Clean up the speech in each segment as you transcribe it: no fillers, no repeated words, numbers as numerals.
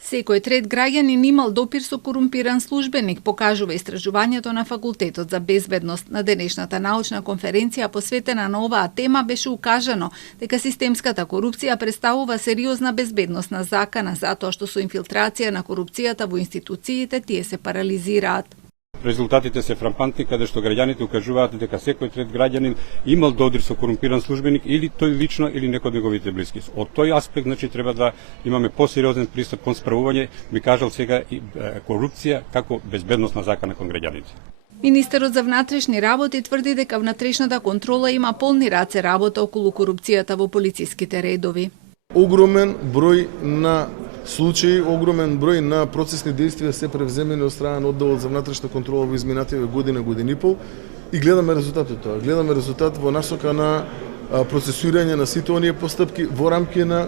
Секој трет граѓанин имал допир со корумпиран службеник, покажува истражувањето на Факултетот за безбедност. На денешната научна конференција посветена на оваа тема беше укажано дека системската корупција представува сериозна безбедносна закана затоа што со инфилтрација на корупцијата во институциите тие се парализираат. Резултатите се фрапантни, каде што граѓаните укажуваат дека секој трет граѓанин имал додир со корумпиран службеник или тој лично или некој од неговите блиски. Од тој аспект треба да имаме посериозен пристап кон справување, би кажал сега и корупција како безбедносна закана кон граѓаните. Министерот за внатрешни работи тврди дека внатрешната контрола има полни раце работа околу корупцијата во полициските редови. Огромен број на случаи, огромен број на процесни действија се превземени од страна на одделот за внатрешна контрола во изминативе година и пол и гледаме резултат од тоа. Гледаме резултат во насока на процесуирање на сите оние постапки во рамки на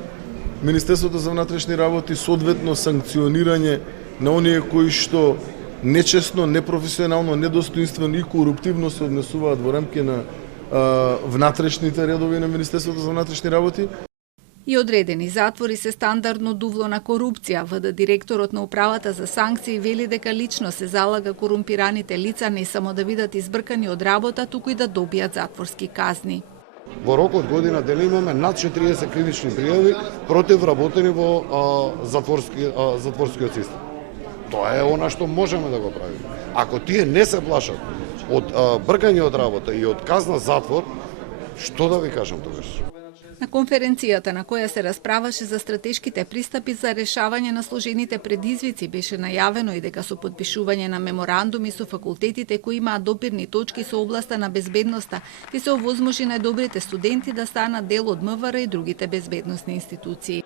Министерството за внатрешни работи, соодветно санкционирање на оние кои што нечесно, непрофесионално, недостоинствено и коруптивно се однесуваат во рамки на внатрешните редови на Министерството за внатрешни работи. И одредени затвори се стандардно дувло на корупција. ВД директорот на управата за санкции вели дека лично се залага корумпираните лица не само да бидат избркани од работа, туку и да добијат затворски казни. Во рок од година дена имаме над 40 кривични пријави против вработени во затворскиот систем. Тоа е она што можеме да го правиме. Ако тие не се плашат од бркање од работа и од казна затвор, што да ви кажам тогаш? На конференцијата на која се расправаше за стратешките пристапи за решавање на сложените предизвици беше најавено и дека со подпишување на меморандуми со факултетите кои имаат допирни точки со областа на безбедноста ќе се овозможи најдобрите студенти да станат дел од МВР и другите безбедносни институции.